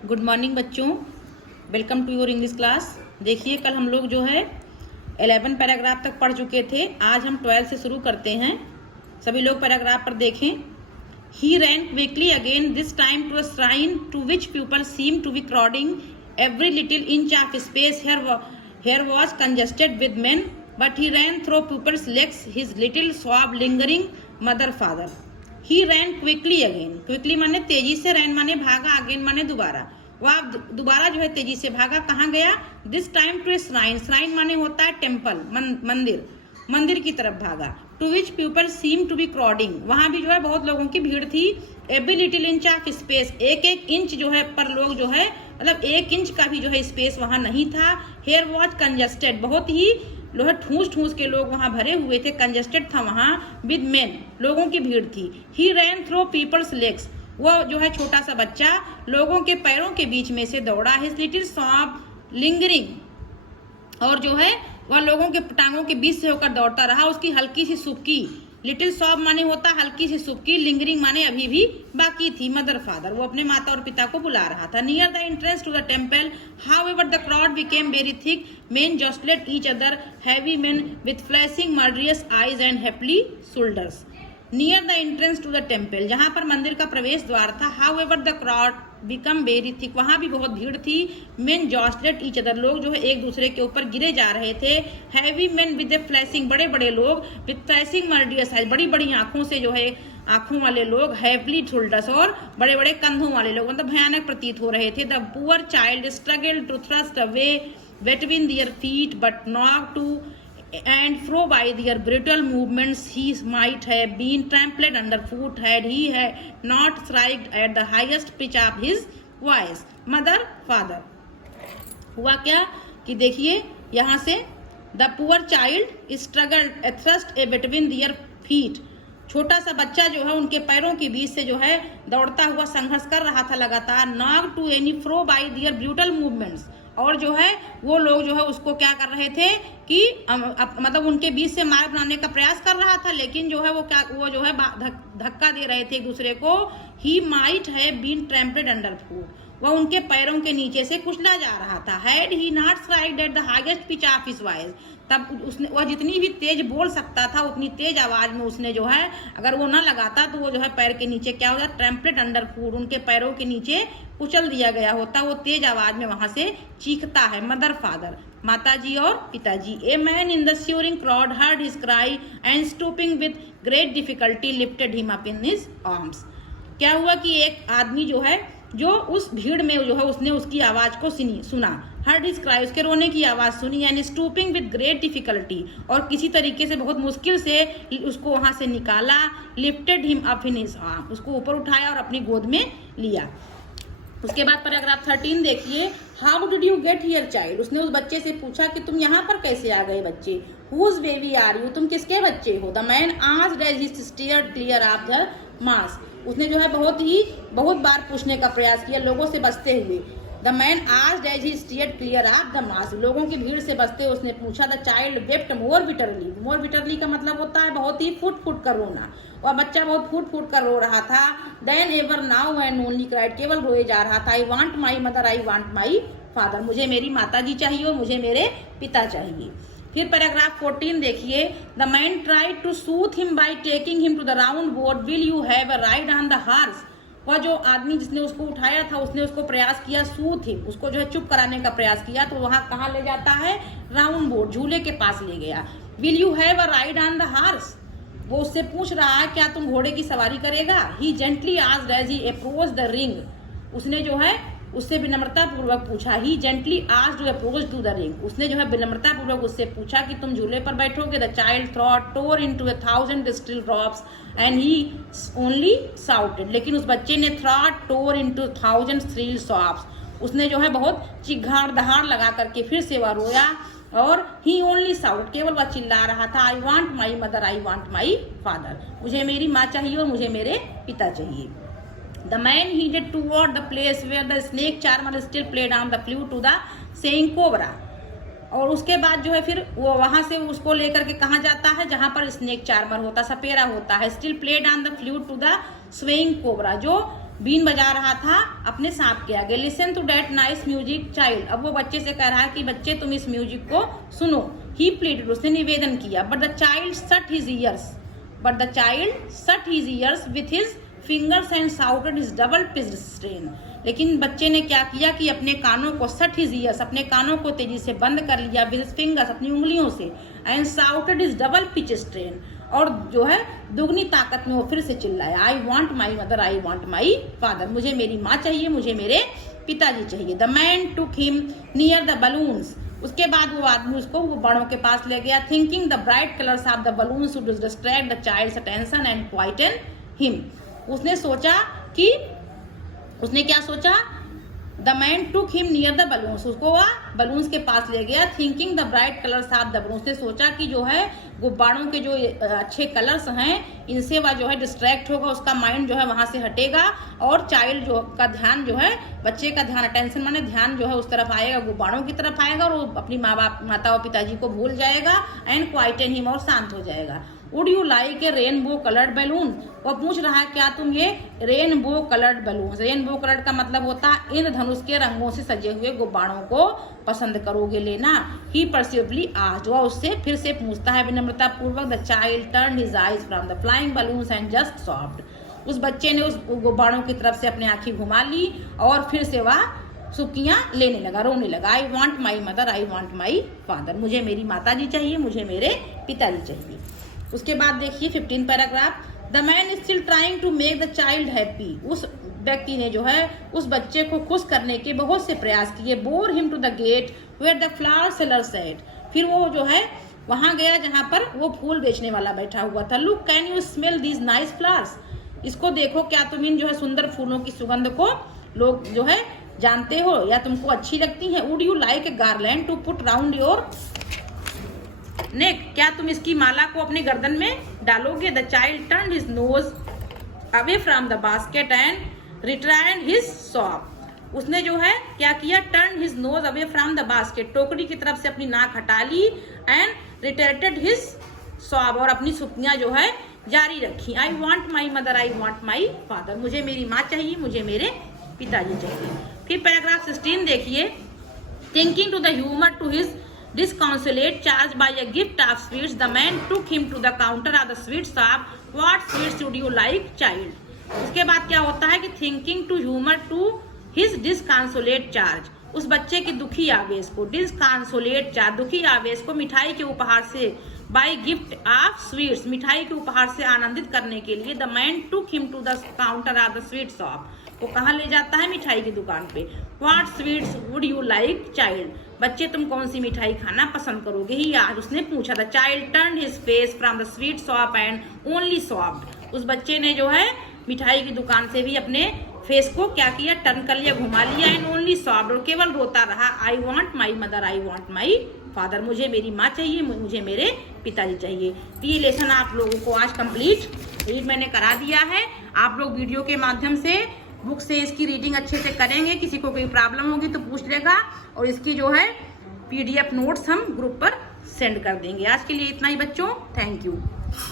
Good morning बच्चों, welcome to your English class. देखिए कल हम लोग जो है 11 पैराग्राफ तक पढ़ चुके थे। आज हम 12 से शुरू करते हैं। सभी लोग पैराग्राफ पर देखें। He ran quickly again, this time to a shrine to which people seem to be crowding every little inch of space here was congested with men, but he ran through people's legs, his little swab lingering mother father. He ran quickly again. quickly माने तेजी से, ran माने भागा, again माने दोबारा। वह दोबारा जो है तेजी से भागा। कहाँ गया? This time to a shrine. shrine माने होता है टेम्पल, मंदिर, मंदिर की तरफ भागा। To which people seem to be crowding, वहां भी जो है बहुत लोगों की भीड़ थी। Every little inch of space, एक एक इंच जो है पर लोग जो है, मतलब एक इंच का भी जो है स्पेस वहां नहीं था। हेयर वॉज कंजेस्टेड, बहुत ही जो है ठूस ठूस के लोग वहां भरे हुए थे। कंजेस्टेड था वहां। विद मेन, लोगों की भीड़ थी। ही रैन थ्रू पीपल्स लेग्स, वो जो है छोटा सा बच्चा लोगों के पैरों के बीच में से दौड़ा। हिज लिटिल सॉब लिंगरिंग, और जो है वह लोगों के टांगों के बीच से होकर दौड़ता रहा। उसकी हल्की सी सुबकी, लिटिल सॉब माने होता हल्की सी सुबकी, लिंगरिंग माने अभी भी बाकी थी। मदर फादर, वो अपने माता और पिता को बुला रहा था। Near the entrance to the temple however the crowd became very thick, men jostled each other, heavy men with flashing murderous eyes and happy shoulders. Near the entrance to the temple, जहां पर मंदिर का प्रवेश द्वार था। However the crowd become very thick, वहां भी बहुत भीड़ थी। मेन जॉस्टलेट ईच अदर, लोग जो है एक दूसरे के ऊपर गिरे जा रहे थे। Heavy main with A flashing, बड़े बड़े लोग, विद फ्लैशिंग मर्डियस आइज, बड़ी बड़ी आंखों से जो है, आंखों वाले लोग। हैवली शोल्डर्स, और बड़े बड़े कंधों वाले लोग, मतलब भयानक प्रतीत हो रहे थे। The poor child struggle to thrust away between their feet, but knocked to and fro by their brutal movements, he might have been trampled underfoot had he had not shrieked at the highest pitch of his voice. Mother, father, हुआ क्या कि देखिए यहाँ से the poor child struggled thrust between their feet, छोटा सा बच्चा जो है उनके पैरों के बीच से जो है दौड़ता हुआ संघर्ष कर रहा था लगातार। knocked to and fro by their brutal movements, और जो है वो लोग जो है उसको क्या कर रहे थे कि मतलब उनके बीच से मार्ग बनाने का प्रयास कर रहा था, लेकिन जो है वो जो है धक्का दे रहे थे एक दूसरे को। He might have been trampled underfoot, वह उनके पैरों के नीचे से कुचला जा रहा था। Had he not shrieked at the highest pitch of his voice, तब उसने, वह जितनी भी तेज बोल सकता था उतनी तेज आवाज में उसने जो है, अगर वो ना लगाता तो वो जो है पैर के नीचे क्या हो जाता, ट्रैम्पल्ड अंडरफूट, उनके पैरों के नीचे कुचल दिया गया होता। वो तेज आवाज में वहां से चीखता है। मदर फादर, माताजी और पिताजी। A man in the surging crowd heard his cry and stooping with great difficulty lifted him up in his arms. क्या हुआ कि एक आदमी जो है, जो उस भीड़ में जो है उसने उसकी आवाज को सुना। हर्ड हिज क्राई, उसके रोने की आवाज सुनी। यानी स्टूपिंग विद ग्रेट डिफिकल्टी, और किसी तरीके से बहुत मुश्किल से उसको वहां से निकाला। Lifted him up in his arm, उसको ऊपर उठाया और अपनी गोद में लिया। उसके बाद पैराग्राफ 13 देखिए। How did you get here child, उसने उस बच्चे से पूछा कि तुम यहाँ पर कैसे आ गए बच्चे। हुज बेबी आर यू, तुम किसके बच्चे हो। The man asked as he steered clear of the mass, उसने जो है बहुत बार पूछने का प्रयास किया लोगों से बचते हुए। The man asked as he steered clear of the mass, लोगों की भीड़ से बचते हुए उसने पूछा। The child wept more bitterly, more bitterly का मतलब होता है बहुत ही फुट फुट कर रोना, और बच्चा बहुत फुट फुट कर रो रहा था। Then ever now and only cried, केवल रोए जा रहा था। I want my mother, I want my father, मुझे मेरी माता जी चाहिए और मुझे मेरे पिता चाहिए। फिर पैराग्राफ 14 देखिए। The man tried to soothe him by taking him to the round board, will you have a ride on the horse. वह जो आदमी जिसने उसको उठाया था उसने उसको प्रयास किया सूथ हिम, उसको जो है चुप कराने का प्रयास किया, तो वहां कहाँ ले जाता है, राउंड बोर्ड, झूले के पास ले गया। Will you have a ride on the horse, वो उससे पूछ रहा है क्या तुम घोड़े की सवारी करेगा। He gently asked as he approached the ring, उसने जो है उससे विनम्रता पूर्वक पूछा। He gently asked to approach to the ring, उसने जो है विनम्रता पूर्वक उससे पूछा कि तुम झूले पर बैठोगे। The child throat tore into 1,000 distil drops and he only shouted, लेकिन उस बच्चे ने throat tore into 1,000 shrill sobs, उसने जो है बहुत चिघाड़ दहाड़ लगा करके फिर से वह रोया। और ही ओनली शाउट, केवल वह चिल्ला रहा था। I want my mother, I want my father, मुझे मेरी माँ चाहिए और मुझे मेरे पिता चाहिए। The man headed toward the place where the snake charmer still played on the flute to the saying cobra, और उसके बाद जो है फिर वो वहां से उसको लेकर के कहाँ जाता है, जहां पर स्नेक चार्मर होता, सपेरा होता है। Still played on the flute to the swaying cobra, जो बीन बजा रहा था अपने सांप के आगे। Listen to that nice music child. अब वो बच्चे से कह रहा है कि बच्चे तुम इस म्यूजिक को सुनो। ही प्लीडेड, उसने निवेदन किया। But the child shut his years with his fingers and shouted his double pitched strain. लेकिन बच्चे ने क्या किया कि अपने कानों को शट हिज ईयर्स, अपने कानों को तेजी से बंद कर लिया विद हिज फिंगर्स, अपनी उंगलियों से, and shouted his double pitch strain, और जो है दुगनी ताकत में वो फिर से चिल्लाया, आई want my mother, I want my father. मुझे मेरी माँ चाहिए, मुझे मेरे पिताजी चाहिए। The man took him near the balloons. उसके बाद वो आदमी उसको गुब्बारों के पास ले गया। Thinking the bright colours of the balloons would distract the child's attention and quieten him. उसने क्या सोचा, the man took him near the balloons, उसको वह बलून्स के पास ले गया। Thinking the bright colours of the balloons, ने सोचा कि जो है गुब्बारों के जो अच्छे कलर्स हैं इनसे वह जो है डिस्ट्रैक्ट होगा, उसका माइंड जो है वहां से हटेगा, और चाइल्ड जो का ध्यान जो है, बच्चे का ध्यान, अटेंशन माने ध्यान जो है उस तरफ आएगा, गुब्बारों की तरफ आएगा, और वो अपनी माता और पिताजी को भूल जाएगा, एंड क्वाइटन हिम, और शांत हो जाएगा। Would you like A rainbow coloured balloon. वो पूछ रहा है क्या तुम ये rainbow coloured balloon, rainbow coloured का मतलब होता है इंद्रधनुष के रंगों से सजे हुए गुब्बारों को पसंद करोगे लेना। ही परसिवली आस्क्ड, वह उससे फिर से पूछता है विनम्रता पूर्वक। The child turned his eyes from the flying balloons and just soft. उस बच्चे ने उस गुब्बारों की तरफ से अपनी आंखें घुमा ली और फिर से वह सुकियां लेने लगा, रोने लगा। आई want my mother, I want my father. मुझे मेरी माताजी चाहिए, मुझे मेरे पिताजी चाहिए। उसके बाद देखिए 15 paragraph. The man is still trying to make the child happy. उस व्यक्ति ने जो है उस बच्चे को खुश करने के बहुत से प्रयास किए। Bore him to the gate where the flower seller sat. फिर वो जो है वहां गया जहां पर वो फूल बेचने वाला बैठा हुआ था। Look can you smell these nice flowers. इसको देखो, क्या तुम इन जो है सुंदर फूलों की सुगंध को लोग जो है जानते हो या तुमको अच्छी लगती है। Would you like a garland to put round your neck. क्या तुम इसकी माला को अपने गर्दन में डालोगे। The child turned his nose away from the basket and retried his shop. उसने जो है क्या किया, turn his nose away from the basket, टोकरी की तरफ से अपनी नाक हटा ली, एंड रिटर्टेड हिज शॉप, और अपनी सुक्तियां जो है जारी रखी। I want my mother, I want my father. मुझे मेरी माँ चाहिए, मुझे मेरे पिताजी चाहिए। फिर पैराग्राफ 16 देखिए। Thinking to the humour to his disconsolate charged by a gift of sweets, the man took him to the counter of the sweet shop. What sweets would you like, child? उसके बाद क्या होता है कि thinking to humor to his disconsolate charge, उस बच्चे के दुखी आवेश को, disconsolate charge, दुखी आवेश को मिठाई के उपहार से, by gift of sweets, मिठाई के उपहार से आनंदित करने के लिए, the man took him to the counter of the sweet shop, वो कहाँ ले जाता है, मिठाई की दुकान पे। What sweets would you like, child? बच्चे तुम कौन सी मिठाई खाना पसंद करोगे, ही आज उसने पूछा था। Child turned his face from the sweet shop and only soft. उस बच्चे ने जो है मिठाई की दुकान से भी अपने फेस को क्या किया, टर्न कर लिया, घुमा लिया, एंड ओनली सॉफ्ट, और केवल रोता रहा। आई want my mother, I want my father. मुझे मेरी माँ चाहिए, मुझे मेरे पिताजी चाहिए। तो ये लेसन आप लोगों को आज कंप्लीट रीड मैंने करा दिया है। आप लोग वीडियो के माध्यम से बुक से इसकी रीडिंग अच्छे से करेंगे। किसी को कोई प्रॉब्लम होगी तो पूछ लेगा, और इसकी जो है PDF नोट्स हम ग्रुप पर सेंड कर देंगे। आज के लिए इतना ही बच्चों, थैंक यू।